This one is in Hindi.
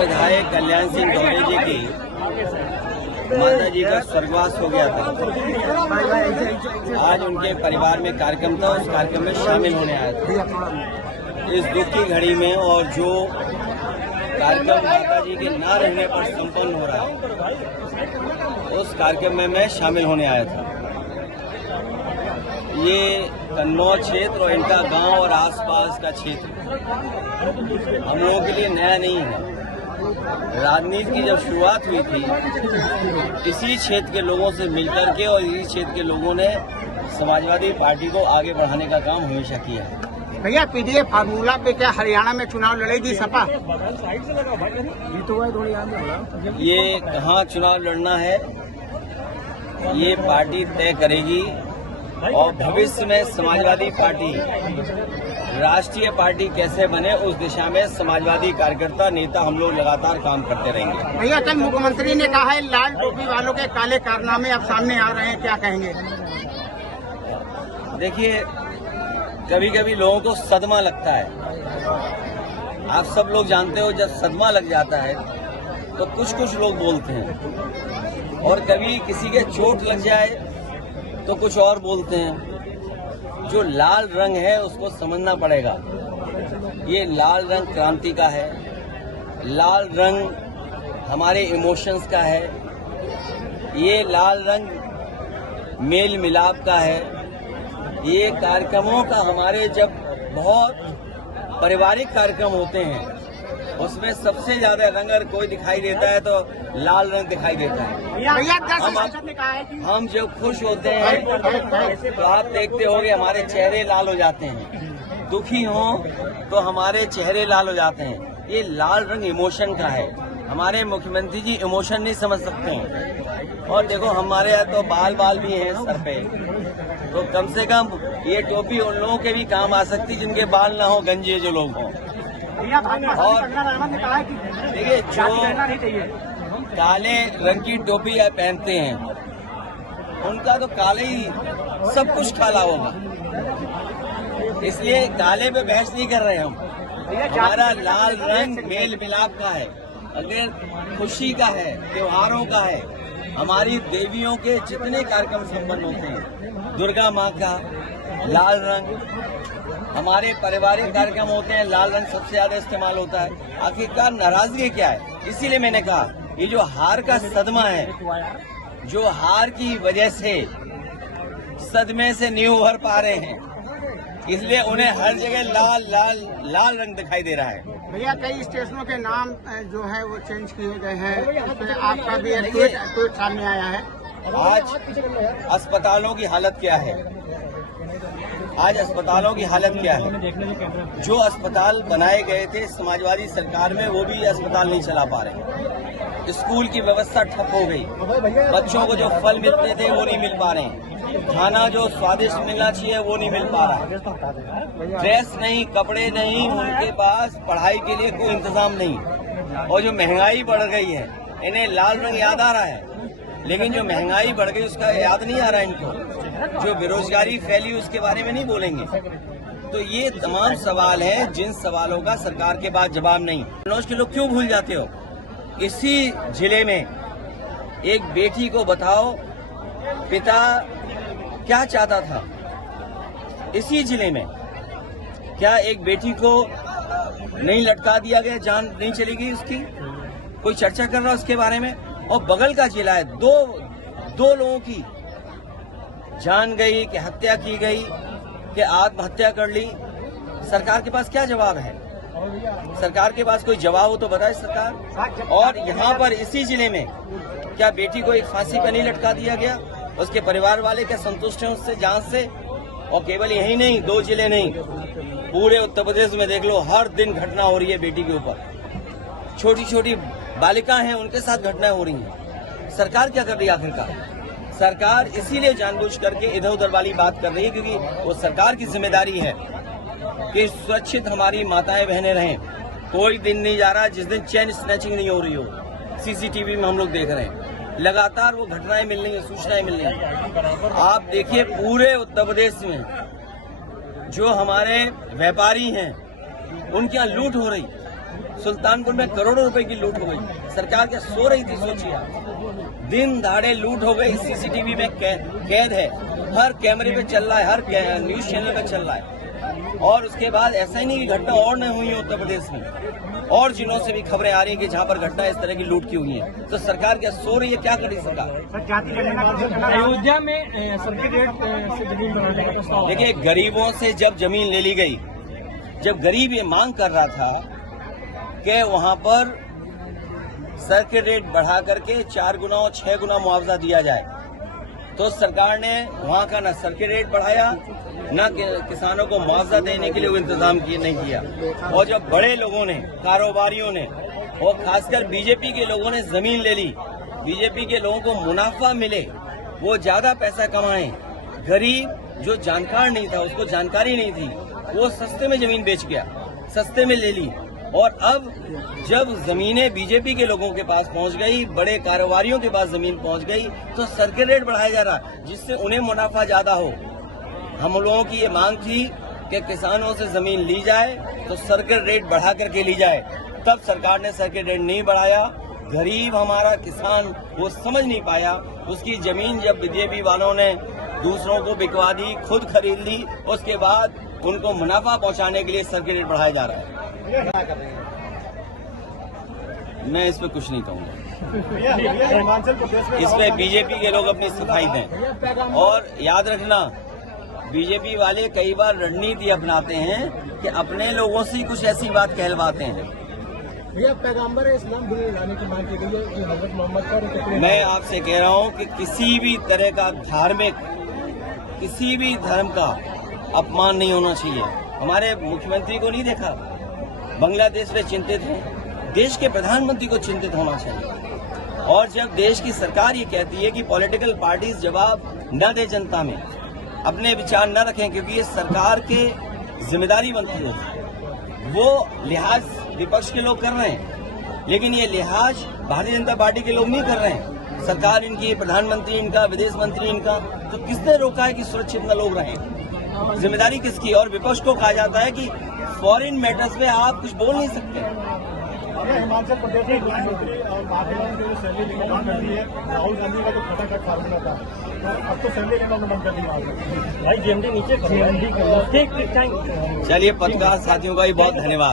विधायक कल्याण सिंह दौरे जी की माता जी का स्वर्गवास हो गया था। आज उनके परिवार में कार्यक्रम था, उस कार्यक्रम में शामिल होने आया था। इस दुख की घड़ी में और जो कार्यक्रम माता जी के न रहने पर संपन्न हो रहा है, उस कार्यक्रम में मैं शामिल होने आया था। ये कन्नौज क्षेत्र और इनका गांव और आसपास का क्षेत्र हम लोगों के लिए नया नहीं है। राजनीति की जब शुरुआत हुई थी, इसी क्षेत्र के लोगों से मिलकर के और इसी क्षेत्र के लोगों ने समाजवादी पार्टी को आगे बढ़ाने का काम हमेशा किया है। भैया, पीडीए फार्मूला पे क्या हरियाणा में चुनाव लड़ेगी सपा? ये कहाँ चुनाव लड़ना है, ये पार्टी तय करेगी और भविष्य में समाजवादी पार्टी राष्ट्रीय पार्टी कैसे बने, उस दिशा में समाजवादी कार्यकर्ता नेता हम लोग लगातार काम करते रहेंगे। भैया, कल मुख्यमंत्री ने कहा है लाल टोपी वालों के काले कारनामे अब सामने आ रहे हैं, क्या कहेंगे? देखिए, कभी कभी लोगों को सदमा लगता है। आप सब लोग जानते हो, जब सदमा लग जाता है तो कुछ कुछ लोग बोलते हैं, और कभी किसी के चोट लग जाए तो कुछ और बोलते हैं। जो लाल रंग है उसको समझना पड़ेगा। ये लाल रंग क्रांति का है, लाल रंग हमारे इमोशंस का है, ये लाल रंग मेल मिलाप का है। ये कार्यक्रमों का हमारे जब बहुत पारिवारिक कार्यक्रम होते हैं, उसमें सबसे ज्यादा रंग अगर कोई दिखाई देता है तो लाल रंग दिखाई देता है। हम जब खुश होते हैं तो आप देखते होंगे हमारे चेहरे लाल हो जाते हैं, दुखी हों तो हमारे चेहरे लाल हो जाते हैं। ये लाल रंग इमोशन का है। हमारे मुख्यमंत्री जी इमोशन नहीं समझ सकते हैं। और देखो, हमारे यहाँ तो बाल भी हैं सर पे, तो कम से कम ये टोपी उन लोगों के भी काम आ सकती जिनके बाल ना हो, गंजे जो लोग हों। और देखिए, जो काले रंग की टोपी आप पहनते हैं, उनका तो काले ही सब कुछ काला होगा, इसलिए काले पे बहस नहीं कर रहे हम। हमारा लाल रंग मेल मिलाप का है, अगर खुशी का है, त्योहारों का है। हमारी देवियों के जितने कार्यक्रम संपन्न होते हैं, दुर्गा माँ का लाल रंग, हमारे पारिवारिक कार्यक्रम होते हैं, लाल रंग सबसे ज्यादा इस्तेमाल होता है। आखिरकार नाराजगी क्या है? इसीलिए मैंने कहा, ये जो हार का सदमा है, जो हार की वजह से सदमे से नहीं उभर पा रहे हैं, इसलिए उन्हें हर जगह लाल लाल लाल रंग दिखाई दे रहा है। भैया, कई स्टेशनों के नाम जो है वो चेंज किए गए हैं, उसमें आपका भी एक ट्वीट सामने आया है। आज अस्पतालों की हालत क्या है? आज अस्पतालों की हालत क्या है? जो अस्पताल बनाए गए थे समाजवादी सरकार में, वो भी अस्पताल नहीं चला पा रहे। स्कूल की व्यवस्था ठप हो गई, बच्चों को जो फल मिलते थे वो नहीं मिल पा रहे हैं, खाना जो स्वादिष्ट मिलना चाहिए वो नहीं मिल पा रहा है, ड्रेस नहीं, कपड़े नहीं, उनके पास पढ़ाई के लिए कोई इंतजाम नहीं। और जो महंगाई बढ़ गई है, इन्हें लाल रंग याद आ रहा है, लेकिन जो महंगाई बढ़ गई उसका याद नहीं आ रहा है इनको। जो बेरोजगारी फैली उसके बारे में नहीं बोलेंगे। तो ये तमाम सवाल हैं जिन सवालों का सरकार के पास जवाब नहीं। कन्नौज के लोग क्यों भूल जाते हो? इसी जिले में एक बेटी को बताओ पिता क्या चाहता था। इसी जिले में क्या एक बेटी को नहीं लटका दिया गया, जान नहीं चली गई उसकी? कोई चर्चा कर रहा है उसके बारे में? और बगल का जिला है, दो लोगों की जान गई, कि हत्या की गई, कि आत्महत्या कर ली। सरकार के पास क्या जवाब है? सरकार के पास कोई जवाब हो तो बताए सरकार। और यहाँ पर इसी जिले में क्या बेटी को एक फांसी पर नहीं लटका दिया गया? उसके परिवार वाले क्या संतुष्ट हैं उससे, जांच से? और केवल यही नहीं, 2 जिले नहीं, पूरे उत्तर प्रदेश में देख लो, हर दिन घटना हो रही है बेटी के ऊपर। छोटी छोटी बालिकाएं हैं, उनके साथ घटनाएं हो रही हैं। सरकार क्या कर रही है आखिरकार? सरकार इसीलिए जानबूझ करके इधर उधर वाली बात कर रही है, क्योंकि वो सरकार की जिम्मेदारी है कि सुरक्षित हमारी माताएं बहनें रहें। कोई दिन नहीं जा रहा जिस दिन चेन स्नैचिंग नहीं हो रही हो। सीसीटीवी में हम लोग देख रहे हैं, लगातार वो घटनाएं मिल रही हैं, सूचनाएं मिल रही हैं। आप देखिए, पूरे उत्तर प्रदेश में जो हमारे व्यापारी हैं, उनके यहाँ लूट हो रही, सुल्तानपुर में करोड़ों रुपए की लूट हो गई। सरकार क्या सो रही थी? सोचिए आप, दिन दहाड़े लूट हो गई। सीसीटीवी में कैद है, हर कैमरे पे चल रहा है, हर न्यूज चैनल पे चल रहा है। और उसके बाद ऐसा ही नहीं कि घटना और नहीं हुई है उत्तर प्रदेश में, और जिलों से भी खबरें आ रही हैं कि जहां पर घटना इस तरह की लूट की हुई है। तो सरकार क्या सो रही है? क्या कर रही सरकार? अयोध्या में सर्किट रेट से जमीन बनाने का प्रस्ताव। देखिए, गरीबों से जब जमीन ले ली गई, जब गरीब ये मांग कर रहा था कि वहां पर सर्किट रेट बढ़ा करके 4 गुना और 6 गुना मुआवजा दिया जाए, तो सरकार ने वहां का न सर्किट रेट बढ़ाया, न किसानों को मुआवजा देने के लिए वो इंतजाम नहीं किया। और जब बड़े लोगों ने, कारोबारियों ने और खासकर बीजेपी के लोगों ने जमीन ले ली, बीजेपी के लोगों को मुनाफा मिले, वो ज्यादा पैसा कमाए, गरीब जो जानकार नहीं था, उसको जानकारी नहीं थी, वो सस्ते में जमीन बेच गया, सस्ते में ले ली। और अब जब जमीनें बीजेपी के लोगों के पास पहुंच गई, बड़े कारोबारियों के पास जमीन पहुंच गई, तो सर्किट रेट बढ़ाया जा रहा जिससे उन्हें मुनाफा ज्यादा हो। हम लोगों की ये मांग थी कि किसानों से जमीन ली जाए तो सर्किट रेट बढ़ा करके ली जाए, तब सरकार ने सर्किट रेट नहीं बढ़ाया। गरीब हमारा किसान वो समझ नहीं पाया, उसकी जमीन जब बीजेपी वालों ने दूसरों को बिकवा दी, खुद खरीद ली, उसके बाद उनको मुनाफा पहुंचाने के लिए सर्किट रेट बढ़ाया जा रहा है। मैं इस पे कुछ नहीं कहूँगा, इस पे बीजेपी के लोग अपनी सफाई दें। और याद रखना, बीजेपी वाले कई बार रणनीति अपनाते हैं कि अपने लोगों से कुछ ऐसी बात कहलवाते हैं। भैया पैगंबर इस्लाम बिल लाने की मांग की गई है कि हजरत मोहम्मद का। मैं आपसे कह रहा हूं कि किसी भी तरह का धार्मिक, किसी भी धर्म का अपमान नहीं होना चाहिए। हमारे मुख्यमंत्री को नहीं देखा, बांग्लादेश में चिंतित हैं, देश के प्रधानमंत्री को चिंतित होना चाहिए। और जब देश की सरकार ये कहती है कि पॉलिटिकल पार्टीज जवाब न दे जनता में, अपने विचार न रखें, क्योंकि ये सरकार के जिम्मेदारी बनती है, वो लिहाज विपक्ष के लोग कर रहे हैं, लेकिन ये लिहाज भारतीय जनता पार्टी के लोग नहीं कर रहे हैं। सरकार इनकी, प्रधानमंत्री इनका, विदेश मंत्री इनका, तो किसने रोका है कि सुरक्षित न लोग रहें? जिम्मेदारी किसकी? और विपक्ष को कहा जाता है कि फॉरेन मैटर्स में आप कुछ बोल नहीं सकते। हिमाचल प्रदेश में प्रधानमंत्री और महाप्रधानमंत्री ने सैलरी लेना बंद कर दी है। राहुल गांधी का जो खटाखट फार्मूला था, अब तो सैलरी लेना बंद कर दी भाई। जीएमडी नीचे, चलिए, पत्रकार साथियों का भी बहुत धन्यवाद।